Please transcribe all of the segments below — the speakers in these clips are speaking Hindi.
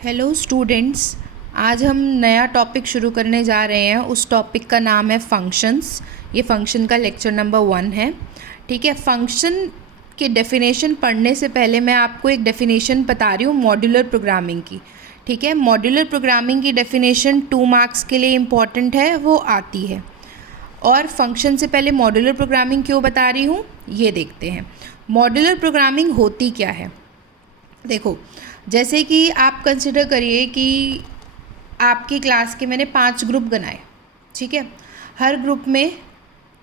Hello students. आज हम नया टॉपिक शुरू करने जा रहे हैं। उस टॉपिक का नाम है फंक्शंस। ये फंक्शन का लेक्चर नंबर 1 है। ठीक है। फंक्शन के डेफिनेशन पढ़ने से पहले मैं आपको एक डेफिनेशन बता रही हूँ मॉड्यूलर प्रोग्रामिंग की। ठीक है। मॉड्यूलर प्रोग्रामिंग की डेफिनेशन 2 मार्क्स के लिए इम्पॉर्टेंट है, वो आती है। और फंक्शन से पहले मॉड्यूलर प्रोग्रामिंग क्यों बता रही हूँ ये देखते हैं। मॉड्यूलर प्रोग्रामिंग होती क्या है। देखो, जैसे कि आप कंसिडर करिए कि आपकी क्लास के मैंने 5 ग्रुप बनाए। ठीक है। हर ग्रुप में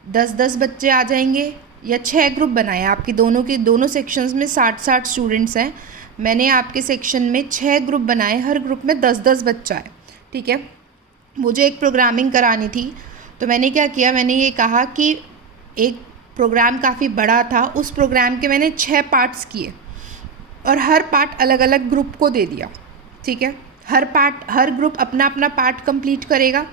10-10 बच्चे आ जाएंगे, या 6 ग्रुप बनाए। आपके दोनों सेक्शंस में 60-60 स्टूडेंट्स हैं। मैंने आपके सेक्शन में 6 ग्रुप बनाए, हर ग्रुप में 10-10 बच्चा है। ठीक है। मुझे एक प्रोग्रामिंग करानी थी, तो मैंने क्या किया, मैंने ये कहा कि एक प्रोग्राम काफ़ी बड़ा था, उस प्रोग्राम के मैंने 6 पार्ट्स किए और हर पार्ट अलग अलग ग्रुप को दे दिया। ठीक है। हर ग्रुप अपना अपना पार्ट कंप्लीट करेगा।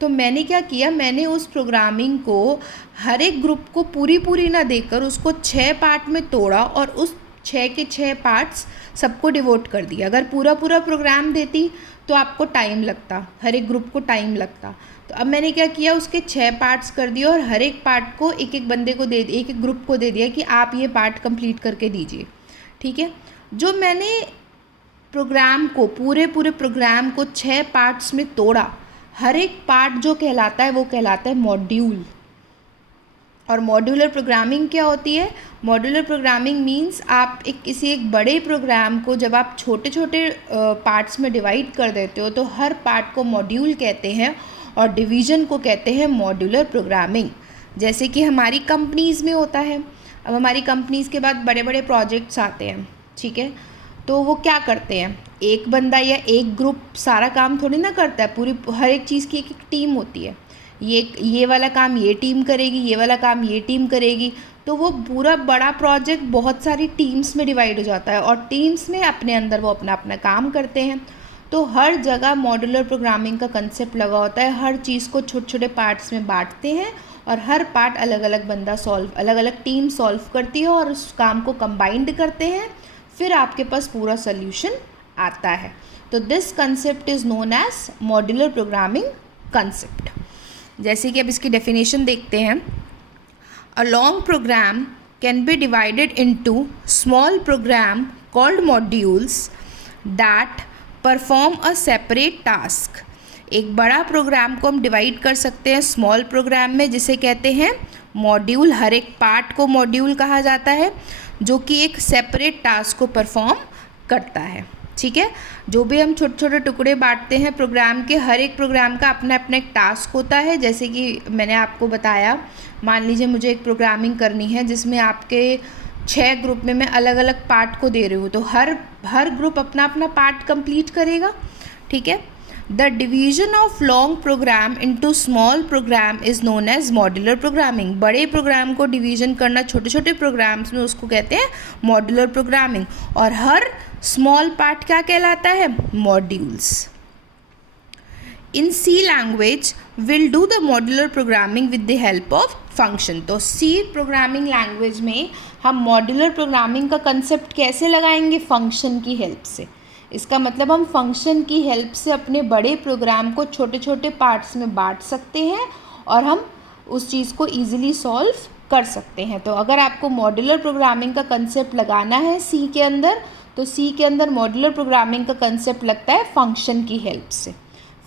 तो मैंने क्या किया, मैंने उस प्रोग्रामिंग को हर एक ग्रुप को पूरी ना देकर उसको 6 पार्ट में तोड़ा और उस 6 के 6 पार्ट्स सबको डिवोट कर दिया। अगर पूरा प्रोग्राम देती तो आपको टाइम लगता, हर एक ग्रुप को टाइम लगता। तो अब मैंने क्या किया, उसके 6 पार्ट्स कर दिए और हर एक पार्ट को एक बंदे को एक ग्रुप को दे दिया कि आप ये पार्ट कंप्लीट करके दीजिए। ठीक है। जो मैंने प्रोग्राम को पूरे प्रोग्राम को 6 पार्ट्स में तोड़ा, हर एक पार्ट जो कहलाता है वो कहलाता है मॉड्यूल। और मॉड्यूलर प्रोग्रामिंग क्या होती है? मॉड्यूलर प्रोग्रामिंग मींस आप किसी एक बड़े प्रोग्राम को जब आप छोटे छोटे पार्ट्स में डिवाइड कर देते हो तो हर पार्ट को मॉड्यूल कहते हैं और डिवीज़न को कहते हैं मॉड्यूलर प्रोग्रामिंग। जैसे कि हमारी कंपनीज़ में होता है। अब हमारी कंपनीज़ के बाद बड़े बड़े प्रोजेक्ट्स आते हैं। ठीक है। तो वो क्या करते हैं, एक बंदा या एक ग्रुप सारा काम थोड़ी ना करता है, हर एक चीज़ की एक टीम होती है। ये वाला काम ये टीम करेगी, ये वाला काम ये टीम करेगी। तो वो पूरा बड़ा प्रोजेक्ट बहुत सारी टीम्स में डिवाइड हो जाता है और टीम्स में अपने अंदर वो अपना अपना काम करते हैं। तो हर जगह मॉड्यूलर प्रोग्रामिंग का कंसेप्ट लगा होता है। हर चीज़ को छोटे छोटे पार्ट्स में बांटते हैं और हर पार्ट अलग अलग टीम सॉल्व करती है और उस काम को कंबाइंड करते हैं, फिर आपके पास पूरा सोल्यूशन आता है। तो this concept is known as modular programming concept. जैसे कि अब इसकी डेफिनेशन देखते हैं। A long program can be divided into small program called modules that perform a separate task. एक बड़ा प्रोग्राम को हम डिवाइड कर सकते हैं स्मॉल प्रोग्राम में, जिसे कहते हैं मॉड्यूल। हर एक पार्ट को मॉड्यूल कहा जाता है, जो कि एक सेपरेट टास्क को परफॉर्म करता है। ठीक है। जो भी हम छोटे छोटे टुकड़े बांटते हैं प्रोग्राम के, हर एक प्रोग्राम का अपना अपना एक टास्क होता है। जैसे कि मैंने आपको बताया, मान लीजिए मुझे एक प्रोग्रामिंग करनी है जिसमें आपके 6 ग्रुप में मैं अलग अलग पार्ट को दे रही हूँ, तो हर ग्रुप अपना अपना पार्ट कंप्लीट करेगा। ठीक है। The division of long program into small program is known as modular programming. बड़े प्रोग्राम को डिवीजन करना छोटे छोटे प्रोग्राम्स में, उसको कहते हैं मॉड्यूलर प्रोग्रामिंग। और हर स्मॉल पार्ट क्या कहलाता है? Modules. In C language will do the modular programming with the help of function. तो सी प्रोग्रामिंग लैंग्वेज में हम मॉड्यूलर प्रोग्रामिंग का कंसेप्ट कैसे लगाएंगे? फंक्शन की हेल्प से। इसका मतलब हम फंक्शन की हेल्प से अपने बड़े प्रोग्राम को छोटे छोटे पार्ट्स में बांट सकते हैं और हम उस चीज़ को ईजिली सॉल्व कर सकते हैं। तो अगर आपको मॉड्यूलर प्रोग्रामिंग का कंसेप्ट लगाना है सी के अंदर, तो सी के अंदर मॉड्यूलर प्रोग्रामिंग का कंसेप्ट लगता है फंक्शन की हेल्प से।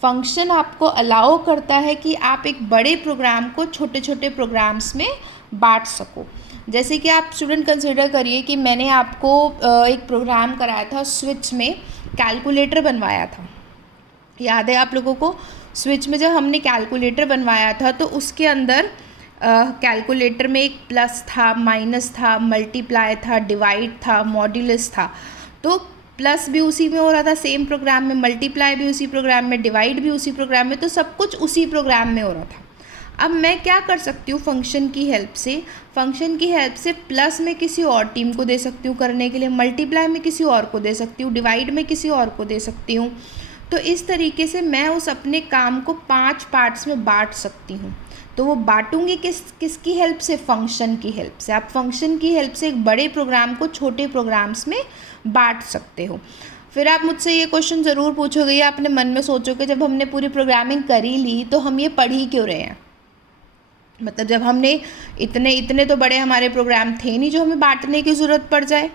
फंक्शन आपको अलाउ करता है कि आप एक बड़े प्रोग्राम को छोटे छोटे प्रोग्राम्स में बांट सको। जैसे कि आप स्टूडेंट कंसिडर करिए कि मैंने आपको एक प्रोग्राम कराया था, स्विच में कैलकुलेटर बनवाया था। याद है आप लोगों को? स्विच में जब हमने कैलकुलेटर बनवाया था तो उसके अंदर कैलकुलेटर में एक प्लस था, माइनस था, मल्टीप्लाई था, डिवाइड था, मॉड्यूलस था। तो प्लस भी उसी में हो रहा था सेम प्रोग्राम में, मल्टीप्लाई भी उसी प्रोग्राम में, डिवाइड भी उसी प्रोग्राम में, तो सब कुछ उसी प्रोग्राम में हो रहा था। अब मैं क्या कर सकती हूँ फंक्शन की हेल्प से प्लस में किसी और टीम को दे सकती हूँ करने के लिए, मल्टीप्लाई में किसी और को दे सकती हूँ, डिवाइड में किसी और को दे सकती हूँ। तो इस तरीके से मैं उस अपने काम को 5 पार्ट्स में बांट सकती हूँ। तो वो बांटूंगी किसकी हेल्प से? फंक्शन की हेल्प से। आप फंक्शन की हेल्प से एक बड़े प्रोग्राम को छोटे प्रोग्राम्स में बांट सकते हो। फिर आप मुझसे ये क्वेश्चन ज़रूर पूछोगे या अपने मन में सोचोगे, जब हमने पूरी प्रोग्रामिंग कर ही ली तो हम ये पढ़ ही क्यों रहे हैं। मतलब जब हमने इतने तो बड़े हमारे प्रोग्राम थे नहीं जो हमें बांटने की ज़रूरत पड़ जाए।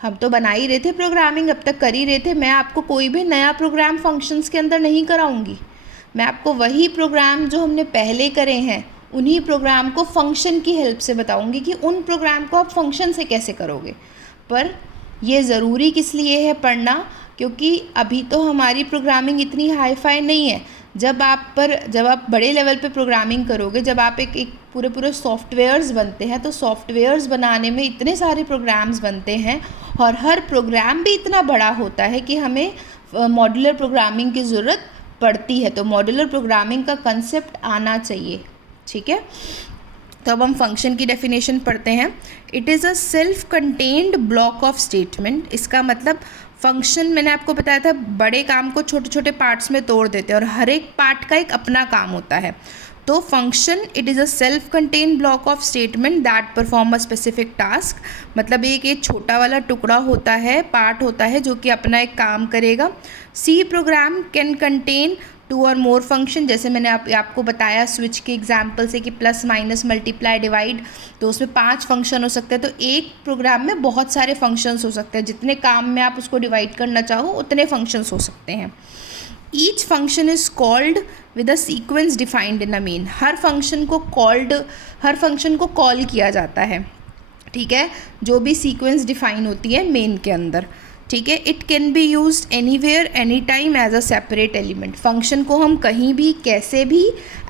हम तो बना ही रहे थे प्रोग्रामिंग, अब तक कर ही रहे थे। मैं आपको कोई भी नया प्रोग्राम फंक्शंस के अंदर नहीं कराऊंगी। मैं आपको वही प्रोग्राम जो हमने पहले करे हैं उन्हीं प्रोग्राम को फंक्शन की हेल्प से बताऊंगी कि उन प्रोग्राम को आप फंक्शन से कैसे करोगे। पर ये ज़रूरी किस लिए है पढ़ना, क्योंकि अभी तो हमारी प्रोग्रामिंग इतनी हाई फाई नहीं है। जब आप बड़े लेवल पे प्रोग्रामिंग करोगे, जब आप एक पूरे सॉफ्टवेयर्स बनते हैं, तो सॉफ्टवेयर्स बनाने में इतने सारे प्रोग्राम्स बनते हैं और हर प्रोग्राम भी इतना बड़ा होता है कि हमें मॉड्यूलर प्रोग्रामिंग की ज़रूरत पड़ती है। तो मॉड्यूलर प्रोग्रामिंग का कंसेप्ट आना चाहिए, ठीक है। तो अब हम फंक्शन की डेफिनेशन पढ़ते हैं। It is a self contained block of statement. इसका मतलब फंक्शन, मैंने आपको बताया था, बड़े काम को छोटे छोटे पार्ट्स में तोड़ देते हैं और हर एक पार्ट का एक अपना काम होता है। तो function, it is a self contained block of statement that perform a specific task. मतलब एक छोटा वाला टुकड़ा होता है, पार्ट होता है जो कि अपना एक काम करेगा। सी प्रोग्राम कैन कंटेन 2 और मोर फंक्शन। जैसे मैंने आपको बताया स्विच के एग्जाम्पल से कि प्लस माइनस मल्टीप्लाई डिवाइड, तो उसमें 5 फंक्शन हो सकते हैं। तो एक प्रोग्राम में बहुत सारे फंक्शंस हो सकते हैं, जितने काम में आप उसको डिवाइड करना चाहो उतने फंक्शंस हो सकते हैं। Each function is called with a sequence defined in a main. Her function को कॉल किया जाता है, ठीक है, जो भी सीक्वेंस डिफाइन होती है मेन के अंदर, ठीक है। It can be used anywhere any time as a separate element. Function को हम कहीं भी कैसे भी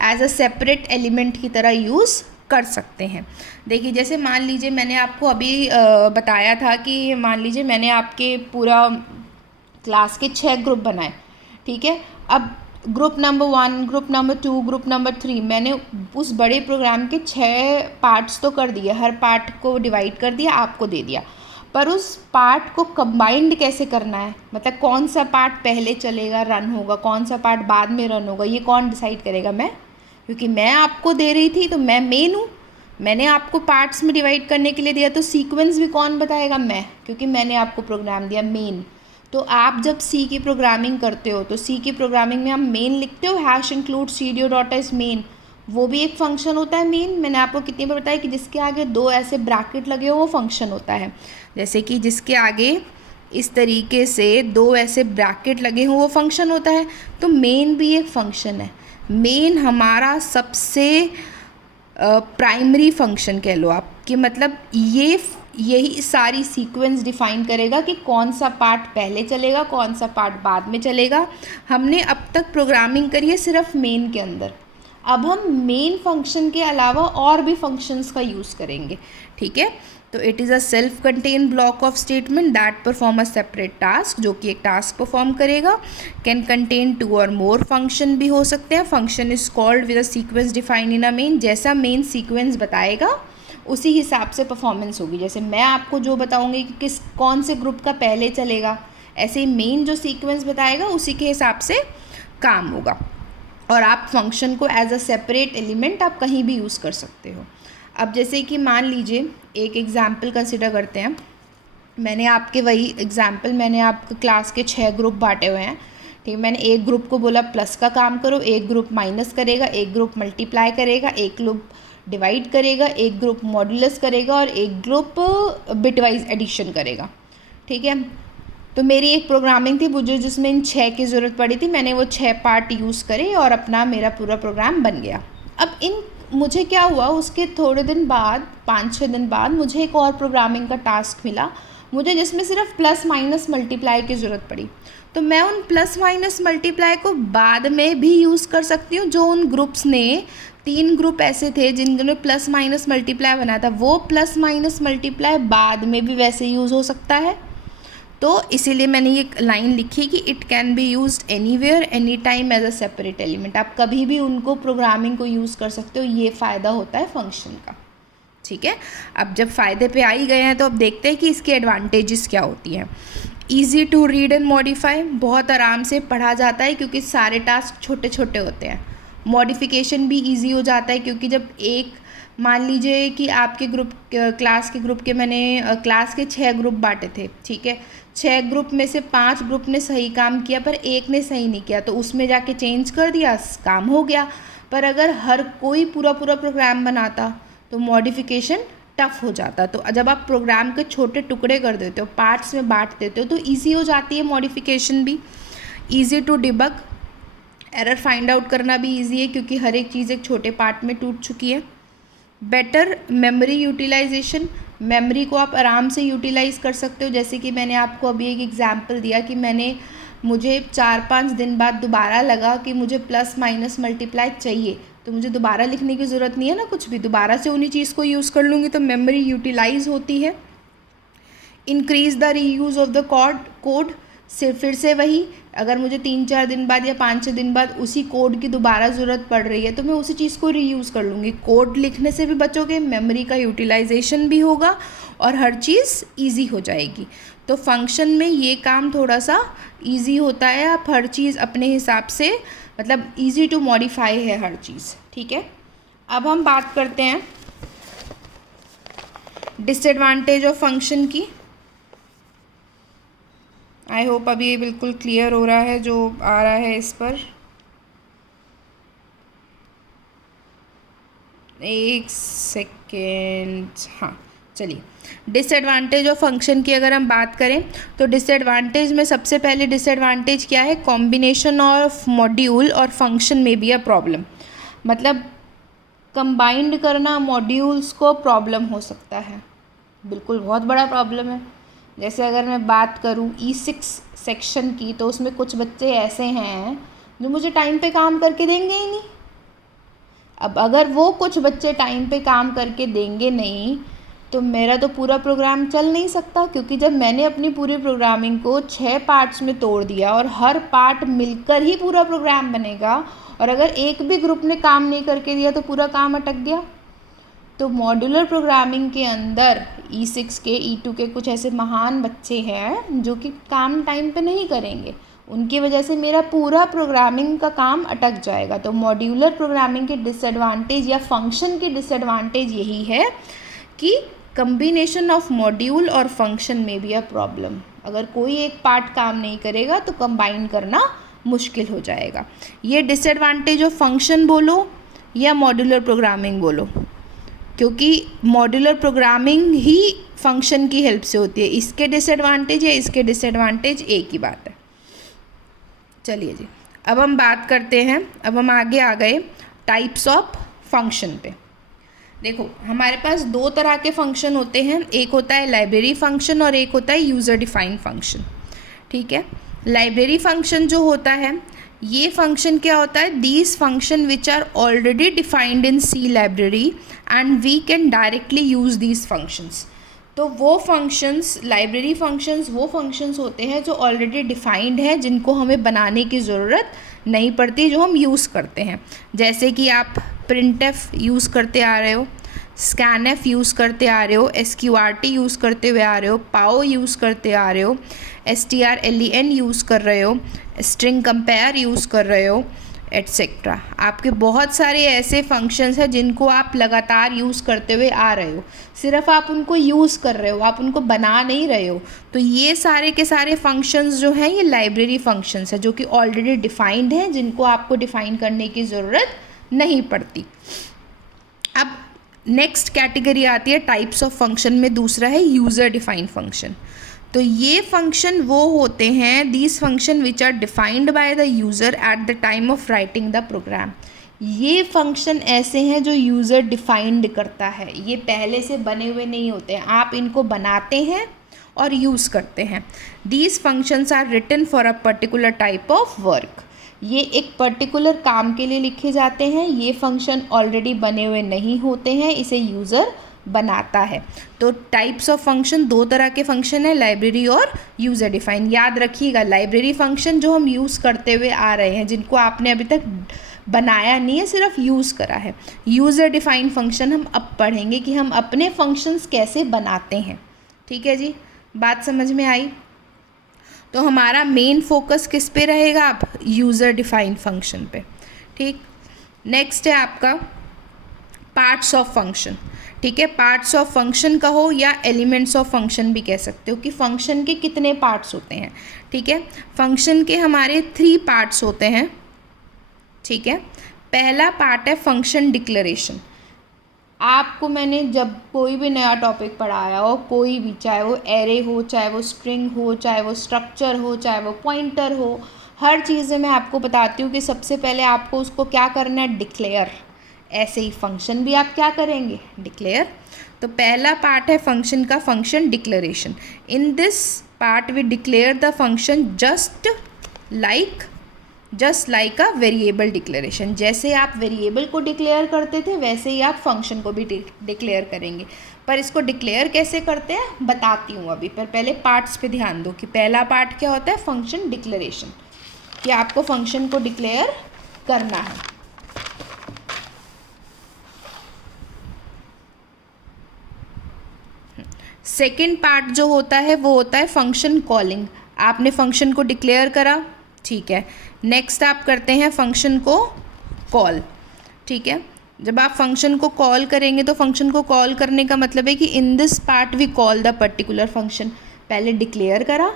एज अ सेपरेट एलिमेंट की तरह यूज़ कर सकते हैं। देखिए, जैसे मान लीजिए मैंने आपको अभी बताया था कि मान लीजिए मैंने आपके पूरा क्लास के 6 ग्रुप बनाए, ठीक है। अब group number 1, group number 2, group number 3, मैंने उस बड़े प्रोग्राम के 6 पार्ट्स तो कर दिए, हर पार्ट को डिवाइड कर दिया, आपको दे दिया। पर उस पार्ट को कंबाइंड कैसे करना है, मतलब कौन सा पार्ट पहले चलेगा, रन होगा, कौन सा पार्ट बाद में रन होगा, ये कौन डिसाइड करेगा? मैं, क्योंकि मैं आपको दे रही थी तो मैं मेन हूँ। मैंने आपको पार्ट्स में डिवाइड करने के लिए दिया, तो सीक्वेंस भी कौन बताएगा? मैं, क्योंकि मैंने आपको प्रोग्राम दिया मेन। तो आप जब सी की प्रोग्रामिंग करते हो तो सी की प्रोग्रामिंग में हम मेन लिखते हो, hash include cdo dot is main, वो भी एक फंक्शन होता है मेन। मैंने आपको कितनी बार बताया कि जिसके आगे 2 ऐसे ब्रैकेट लगे हो वो फंक्शन होता है। जैसे कि जिसके आगे इस तरीके से 2 ऐसे ब्रैकेट लगे हों वो फंक्शन होता है। तो मेन भी एक फंक्शन है। मेन हमारा सबसे प्राइमरी फंक्शन कह लो आप, कि मतलब यही सारी सीक्वेंस डिफाइन करेगा कि कौन सा पार्ट पहले चलेगा, कौन सा पार्ट बाद में चलेगा। हमने अब तक प्रोग्रामिंग करी है सिर्फ मेन के अंदर, अब हम मेन फंक्शन के अलावा और भी फंक्शंस का यूज़ करेंगे, ठीक है। तो it is a self contain block of statement that perform a separate task, जो कि एक टास्क परफॉर्म करेगा। कैन कंटेन 2 और मोर फंक्शन भी हो सकते हैं। Function is called with a sequence define in a main. जैसा मेन सीक्वेंस बताएगा उसी हिसाब से परफॉर्मेंस होगी। जैसे मैं आपको जो बताऊंगी कि कौन से ग्रुप का पहले चलेगा, ऐसे ही मेन जो सीक्वेंस बताएगा उसी के हिसाब से काम होगा। और आप फंक्शन को एज अ सेपरेट एलिमेंट आप कहीं भी यूज़ कर सकते हो। अब जैसे कि मान लीजिए एक एग्जाम्पल कंसिडर करते हैं। मैंने आपके क्लास के 6 ग्रुप बांटे हुए हैं, ठीक है। मैंने एक ग्रुप को बोला प्लस का काम करो, एक ग्रुप माइनस करेगा, एक ग्रुप मल्टीप्लाई करेगा, एक ग्रुप डिवाइड करेगा, एक ग्रुप मॉड्यूलस करेगा और एक ग्रुप बिटवाइज एडिशन करेगा, ठीक है। तो मेरी एक प्रोग्रामिंग थी मुझे जिसमें इन 6 की ज़रूरत पड़ी थी। मैंने वो 6 पार्ट यूज़ करे और अपना मेरा पूरा प्रोग्राम बन गया। अब मुझे क्या हुआ, उसके थोड़े दिन बाद, 5-6 दिन बाद मुझे एक और प्रोग्रामिंग का टास्क मिला मुझे, जिसमें सिर्फ प्लस माइनस मल्टीप्लाई की ज़रूरत पड़ी। तो मैं उन प्लस माइनस मल्टीप्लाई को बाद में भी यूज़ कर सकती हूँ। जो उन ग्रुप्स ने 3 ग्रुप ऐसे थे जिनने प्लस माइनस मल्टीप्लाई बनाया था, वो प्लस माइनस मल्टीप्लाई बाद में भी वैसे यूज़ हो सकता है। तो इसीलिए मैंने ये लाइन लिखी कि it can be used anywhere any time as a separate element. आप कभी भी उनको प्रोग्रामिंग को यूज़ कर सकते हो। ये फ़ायदा होता है फंक्शन का, ठीक है। अब जब फ़ायदे पे आ ही गए हैं तो अब देखते हैं कि इसके एडवांटेजेस क्या होती हैं। Easy to read and modify, बहुत आराम से पढ़ा जाता है क्योंकि सारे टास्क छोटे छोटे होते हैं। मॉडिफिकेशन भी ईजी हो जाता है क्योंकि जब एक मान लीजिए कि आपके ग्रुप क्लास के ग्रुप के मैंने क्लास के 6 ग्रुप बांटे थे, ठीक है। 6 ग्रुप में से 5 ग्रुप ने सही काम किया पर एक ने सही नहीं किया, तो उसमें जाके चेंज कर दिया, काम हो गया। पर अगर हर कोई पूरा पूरा प्रोग्राम बनाता तो मॉडिफिकेशन टफ हो जाता। तो जब आप प्रोग्राम के छोटे टुकड़े कर देते हो, पार्ट्स में बांट देते हो, तो ईजी हो जाती है मॉडिफिकेशन भी, easy to debug, error find out करना भी ईजी है क्योंकि हर एक चीज़ एक छोटे पार्ट में टूट चुकी है। बेटर मेमोरी यूटिलाइजेशन, मेमोरी को आप आराम से यूटिलाइज़ कर सकते हो। जैसे कि मैंने आपको अभी एक एग्जांपल दिया कि मुझे 4-5 दिन बाद दोबारा लगा कि मुझे प्लस माइनस मल्टीप्लाई चाहिए, तो मुझे दोबारा लिखने की ज़रूरत नहीं है ना, कुछ भी दोबारा से उन्हीं चीज़ को यूज़ कर लूँगी, तो मेमोरी यूटिलाइज होती है। Increase the reuse of the code, फिर से वही, अगर मुझे 3-4 दिन बाद या 5-6 दिन बाद उसी कोड की दोबारा ज़रूरत पड़ रही है तो मैं उसी चीज़ को रीयूज़ कर लूँगी। कोड लिखने से भी बचोगे, मेमोरी का यूटिलाइजेशन भी होगा और हर चीज़ ईजी हो जाएगी। तो फंक्शन में ये काम थोड़ा सा ईजी होता है, आप हर चीज़ अपने हिसाब से, मतलब ईजी टू मॉडिफाई है हर चीज़, ठीक है। अब हम बात करते हैं डिसएडवांटेज ऑफ फंक्शन की। आई होप अभी ये बिल्कुल क्लियर हो रहा है जो आ रहा है इस पर। एक सेकेंड, हाँ चलिए। डिसएडवांटेज ऑफ फंक्शन की अगर हम बात करें तो डिसएडवांटेज में सबसे पहले डिसएडवांटेज क्या है, कॉम्बिनेशन ऑफ मॉड्यूल और फंक्शन में भी अ प्रॉब्लम, मतलब कंबाइंड करना मॉड्यूल्स को प्रॉब्लम हो सकता है, बिल्कुल बहुत बड़ा प्रॉब्लम है। जैसे अगर मैं बात करूँ E6 सेक्शन की, तो उसमें कुछ बच्चे ऐसे हैं जो मुझे टाइम पे काम करके देंगे ही नहीं। अब अगर वो कुछ बच्चे टाइम पे काम करके देंगे नहीं तो मेरा तो पूरा प्रोग्राम चल नहीं सकता, क्योंकि जब मैंने अपनी पूरी प्रोग्रामिंग को 6 पार्ट्स में तोड़ दिया और हर पार्ट मिलकर ही पूरा प्रोग्राम बनेगा, और अगर एक भी ग्रुप ने काम नहीं करके दिया तो पूरा काम अटक गया। तो मॉड्यूलर प्रोग्रामिंग के अंदर E6 के E2 के कुछ ऐसे महान बच्चे हैं जो कि काम टाइम पे नहीं करेंगे, उनकी वजह से मेरा पूरा प्रोग्रामिंग का काम अटक जाएगा। तो मॉड्यूलर प्रोग्रामिंग के डिसएडवांटेज या फंक्शन की डिसएडवांटेज यही है कि कम्बिनेशन ऑफ मॉड्यूल और फंक्शन में भी अ प्रॉब्लम, अगर कोई एक पार्ट काम नहीं करेगा तो कंबाइन करना मुश्किल हो जाएगा। ये डिसएडवांटेज ऑफ फंक्शन बोलो या मॉड्यूलर प्रोग्रामिंग बोलो, क्योंकि मॉड्यूलर प्रोग्रामिंग ही फंक्शन की हेल्प से होती है, इसके डिसएडवांटेज या इसके डिसएडवांटेज एक ही बात है। चलिए जी, अब हम बात करते हैं, अब हम आगे आ गए टाइप्स ऑफ फंक्शन पे। देखो हमारे पास 2 तरह के फंक्शन होते हैं, एक होता है लाइब्रेरी फंक्शन और एक होता है यूज़र डिफाइंड फंक्शन, ठीक है। लाइब्रेरी फंक्शन जो होता है, ये फंक्शन क्या होता है, these function which are already defined in C library and we can directly use these functions. तो वो फंक्शंस, लाइब्रेरी फंक्शंस वो फंक्शंस होते हैं जो ऑलरेडी डिफाइंड है, जिनको हमें बनाने की ज़रूरत नहीं पड़ती, जो हम यूज़ करते हैं। जैसे कि आप printf यूज़ करते आ रहे हो, scanf यूज़ करते आ रहे हो, sqrt यूज़ करते हुए आ रहे हो, pao यूज़ करते आ रहे हो, strlen यूज़ कर रहे हो, string compare यूज़ कर रहे हो, एट्सेट्रा। आपके बहुत सारे ऐसे फंक्शंस हैं जिनको आप लगातार यूज़ करते हुए आ रहे हो, सिर्फ आप उनको यूज़ कर रहे हो, आप उनको बना नहीं रहे हो। तो ये सारे के सारे फंक्शंस जो हैं ये लाइब्रेरी फंक्शंस हैं, जो कि ऑलरेडी डिफाइंड हैं, जिनको आपको डिफ़ाइन करने की ज़रूरत नहीं पड़ती। अब नेक्स्ट कैटेगरी आती है टाइप्स ऑफ फंक्शन में, दूसरा है यूज़र डिफाइंड फंक्शन। तो ये फंक्शन वो होते हैं, these function which are defined by the user at the time of writing the program. ये फंक्शन ऐसे हैं जो यूज़र डिफाइंड करता है, ये पहले से बने हुए नहीं होते हैं, आप इनको बनाते हैं और यूज़ करते हैं। These functions are written for a particular type of work, ये एक पर्टिकुलर काम के लिए लिखे जाते हैं। ये फंक्शन ऑलरेडी बने हुए नहीं होते हैं, इसे यूज़र बनाता है। तो टाइप्स ऑफ फंक्शन 2 तरह के फंक्शन है, लाइब्रेरी और यूज़र डिफाइन। याद रखिएगा, लाइब्रेरी फंक्शन जो हम यूज़ करते हुए आ रहे हैं, जिनको आपने अभी तक बनाया नहीं है, सिर्फ यूज़ करा है। यूज़र डिफाइन फंक्शन हम अब पढ़ेंगे कि हम अपने फंक्शंस कैसे बनाते हैं। ठीक है जी, बात समझ में आई? तो हमारा मेन फोकस किस पे रहेगा? अब यूज़र डिफाइन फंक्शन पे। ठीक, नेक्स्ट है आपका पार्ट्स ऑफ फंक्शन, ठीक है। पार्ट्स ऑफ फंक्शन कहो या एलिमेंट्स ऑफ फंक्शन भी कह सकते हो कि फंक्शन के कितने पार्ट्स होते हैं, ठीक है। फंक्शन के हमारे 3 पार्ट्स होते हैं, ठीक है। पहला पार्ट है फंक्शन डिक्लेरेशन। आपको मैंने जब कोई भी नया टॉपिक पढ़ाया हो, कोई भी, चाहे वो एरे हो, चाहे वो स्ट्रिंग हो, चाहे वो स्ट्रक्चर हो, चाहे वो पॉइंटर हो, हर चीज़ में मैं आपको बताती हूँ कि सबसे पहले आपको उसको क्या करना है, डिक्लेयर। ऐसे ही फंक्शन भी आप क्या करेंगे, डिक्लेयर। तो पहला पार्ट है फंक्शन का, function declaration. In this part we declare the function just like a variable declaration. जैसे आप वेरिएबल को डिक्लेयर करते थे वैसे ही आप फंक्शन को भी डिक्लेयर करेंगे। पर इसको डिक्लेयर कैसे करते हैं बताती हूँ अभी, पर पहले पार्ट्स पे ध्यान दो कि पहला पार्ट क्या होता है, फंक्शन डिक्लेरेशन, कि आपको फंक्शन को डिक्लेयर करना है। सेकेंड पार्ट जो होता है वो होता है फंक्शन कॉलिंग। आपने फंक्शन को डिक्लेयर करा, ठीक है। नेक्स्ट आप करते हैं फंक्शन को कॉल, ठीक है। जब आप फंक्शन को कॉल करेंगे तो फंक्शन को कॉल करने का मतलब है कि in this part we call the particular function. पहले डिक्लेयर करा,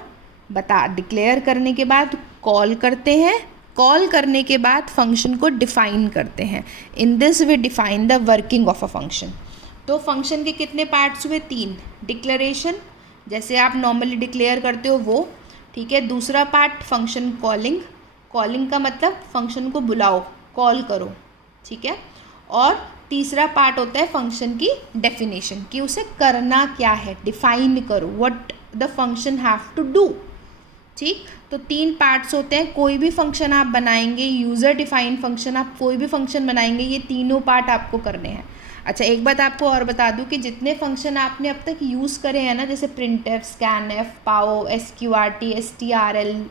डिक्लेयर करने के बाद कॉल करते हैं, कॉल करने के बाद फंक्शन को डिफाइन करते हैं। In this we define the working of a function. तो फंक्शन के कितने पार्ट्स हुए, 3। डिक्लेरेशन, जैसे आप नॉर्मली डिक्लेयर करते हो वो, ठीक है। दूसरा पार्ट फंक्शन कॉलिंग, कॉलिंग का मतलब फंक्शन को बुलाओ, कॉल करो, ठीक है। और तीसरा पार्ट होता है फंक्शन की डेफिनेशन, कि उसे करना क्या है, डिफाइन करो, what the function have to do, ठीक। तो 3 पार्ट्स होते हैं। कोई भी फंक्शन आप बनाएंगे, यूज़र डिफाइन फंक्शन, आप कोई भी फंक्शन बनाएंगे, ये तीनों पार्ट आपको करने हैं। अच्छा, एक बात आपको और बता दूं कि जितने फंक्शन आपने अब तक यूज़ करे हैं ना, जैसे प्रिंटफ, स्कैनफ, पाओ, SQRT, strlen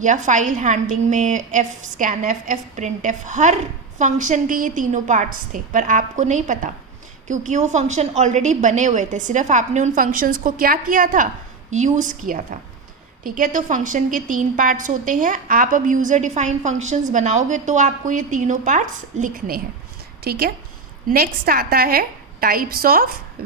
या फाइल हैंडलिंग में fscanf, fprintf, हर फंक्शन के ये तीनों पार्ट्स थे, पर आपको नहीं पता क्योंकि वो फंक्शन ऑलरेडी बने हुए थे, सिर्फ आपने उन फंक्शंस को क्या किया था, यूज़ किया था, ठीक है। तो फंक्शन के 3 पार्ट्स होते हैं। आप अब यूज़र डिफाइन फंक्शंस बनाओगे तो आपको ये तीनों पार्ट्स लिखने हैं, ठीक है। नेक्स्ट आता है टाइप्स ऑफ